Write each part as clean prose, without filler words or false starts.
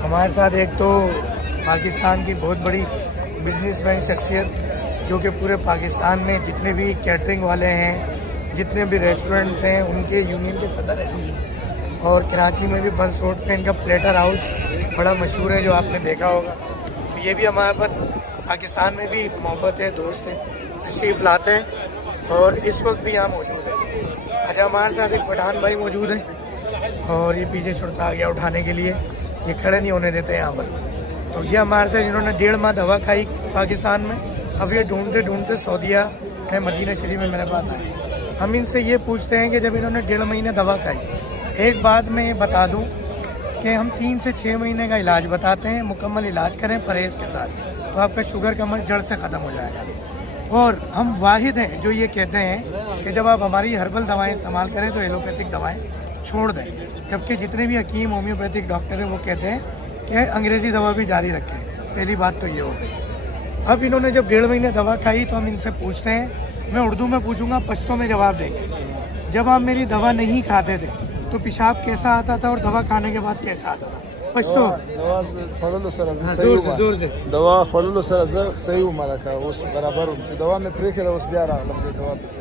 हमारे साथ एक तो पाकिस्तान की बहुत बड़ी बिजनेसमैन शख्सियत जो कि पूरे पाकिस्तान में जितने भी कैटरिंग वाले हैं, जितने भी रेस्टोरेंट्स हैं, उनके यूनियन के सदर हैं। और कराची में भी बंस रोड पे इनका प्लेटर हाउस बड़ा मशहूर है, जो आपने देखा होगा। तो ये भी हमारे पास पाकिस्तान में भी मोहब्बत है, दोस्त है, तशरीफ़ लाते हैं और इस वक्त भी यहाँ मौजूद है। अच्छा, हमारे साथ एक पठान भाई मौजूद है और ये पीछे छुड़ता आ गया उठाने के लिए, ये खड़े नहीं होने देते यहाँ पर। तो ये हमारे साथ इन्होंने 1.5 माह दवा खाई पाकिस्तान में। अब ये ढूंढते ढूंढते सऊदीया में मदीना शरीफ में मेरे पास आए। हम इनसे ये पूछते हैं कि जब इन्होंने 1.5 महीने दवा खाई, एक बात मैं ये बता दूँ कि हम 3 से 6 महीने का इलाज बताते हैं, मुकम्मल इलाज करें परहेज़ के साथ, तो आपका शुगर का मर्ज जड़ से ख़त्म हो जाएगा। और हम वाहिद हैं जो ये कहते हैं कि जब आप हमारी हर्बल दवाएं इस्तेमाल करें तो एलोपैथिक दवाएं छोड़ दें, जबकि जितने भी हकीम होम्योपैथिक डॉक्टर हैं वो कहते हैं कि अंग्रेज़ी दवा भी जारी रखें। पहली बात तो ये हो गई। अब इन्होंने जब 1.5 महीने दवा खाई तो हम इनसे पूछते हैं, मैं उर्दू में पूछूंगा, पश्तो में जवाब देंगे। जब आप मेरी दवा नहीं खाते थे तो पेशाब कैसा आता था और दवा खाने के बाद कैसा आता था? पश्तो जोर से दवा खोलो सर सही उम्र का उस बराबर उनसे दवा में प्रे के उस बिहार दवा से।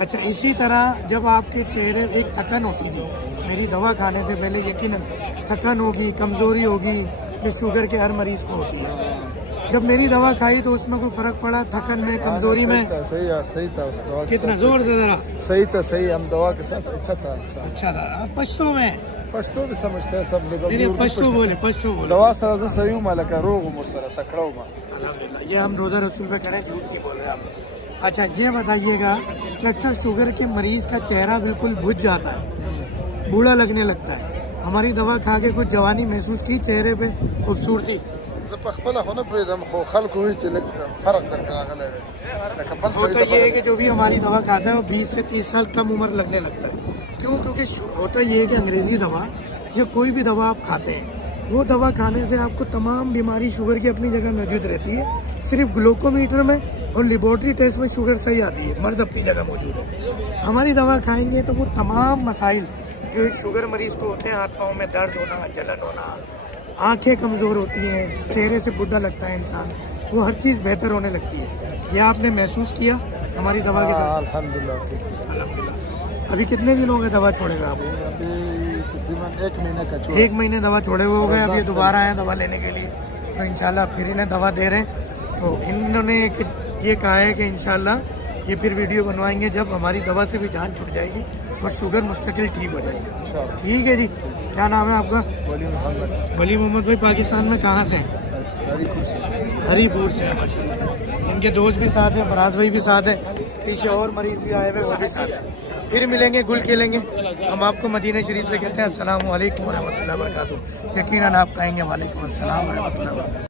अच्छा, इसी तरह जब आपके चेहरे एक थकन होती थी, मेरी दवा खाने से पहले यकीनन थकन होगी, कमज़ोरी होगी, जो शुगर के हर मरीज़ को होती है। जब मेरी दवा खाई तो उसमें कोई फ़र्क पड़ा थकन में, कमज़ोरी में? सही था उस दवा कितना जोर से ज़रा? सही था, सही। हम दवा के साथ अच्छा था। पश्तो में पश्तो भी समझते हैं सब लोग। पश्तो बोले दवा सर सही उम्र का रोग उम्र सर तकड़ा उम्र। अल्हम्दुलिल्लाह, ये हम रोज़ा रसूल पे करें, झूठ नहीं बोल रहे आप। अच्छा, ये बताइएगा कि अक्सर शुगर के मरीज़ का चेहरा बिल्कुल बुझ जाता है, बूढ़ा लगने लगता है। हमारी दवा खा के कुछ जवानी महसूस की चेहरे पे, खूबसूरती? होता ये है कि जो भी हमारी दवा खाता है वो 20 से 30 साल कम उम्र लगने लगता है। क्यों? क्योंकि होता ये है कि अंग्रेज़ी दवा या कोई भी दवा आप खाते हैं, वो दवा खाने से आपको तमाम बीमारी शुगर की अपनी जगह मौजूद रहती है। सिर्फ ग्लूकोमीटर में और लेबॉर्ट्री टेस्ट में शुगर सही आती है, मर्ज अपनी जगह मौजूद है। हमारी दवा खाएंगे तो वो तमाम मसाइल जो एक शुगर मरीज़ को होते हैं, हाथ पाँव में दर्द होना, जलन होना, आंखें कमज़ोर होती हैं, चेहरे से बुढ़ा लगता है इंसान, वो हर चीज़ बेहतर होने लगती है। यह आपने महसूस किया हमारी दवा के साथ? अल्हम्दुलिल्लाह। अभी कितने दिन हो गए दवा छोड़ेगा आप? अभी तकरीबन 1 महीने का 1 महीने दवा छोड़े हुए हो गए। अब ये दोबारा आए दवा लेने के लिए, तो इंशाल्लाह फिर इन्हें दवा दे रहे हैं। तो इन्होंने ये कहा है कि इंशाल्लाह ये फिर वीडियो बनवाएंगे जब हमारी दवा से भी जान छूट जाएगी और शुगर मुस्तकिल ठीक हो जाएगी। ठीक है जी। क्या नाम है आपका? वली मोहम्मद भाई। पाकिस्तान में कहाँ से हैं? हरीपुर से। माशाल्लाह, इनके दोस्त भी साथ हैं, फराज भाई भी साथ हैं, पीछे और मरीज भी आए हुए वो भी साथ हैं। फिर मिलेंगे, गुल खेलेंगे। हम आपको मदीना शरीफ से कहते हैं अस्सलामु अलैकुम व रहमतुल्लाहि व बरकातुहू। यकीनन आप कहेंगे वालेकुम अस्सलाम व रहमतुल्लाहि व बरकातुहू।